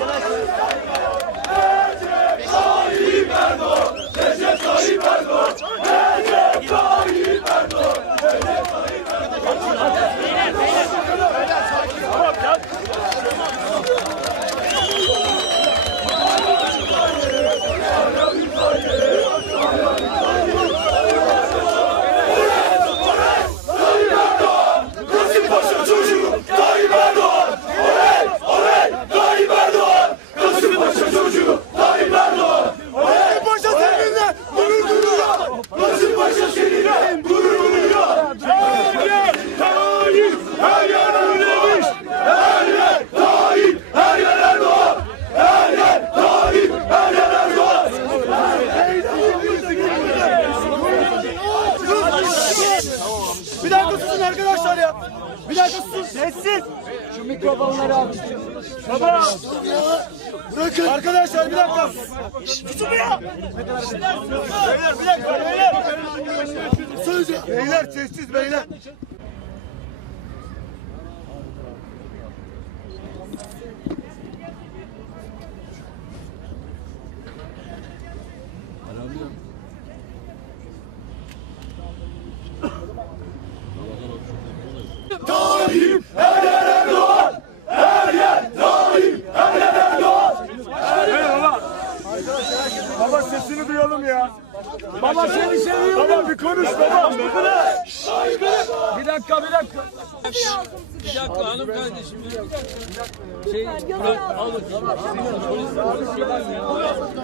Arkadaşlar. Bir dakika susun arkadaşlar ya. Bir dakika susun. Sessiz. Şu mikrofonları al. Baba. Bırakın. Arkadaşlar bir dakika. Susun ya. Beyler bir dakika beyler. Beyler sessiz beyler. Baba sesini duyalım ya. Baba seni seviyorum. Baba bir konuş baba. Bir dakika bir dakika. Bir dakika hanım kardeşim. Şey, bırak, al bakayım.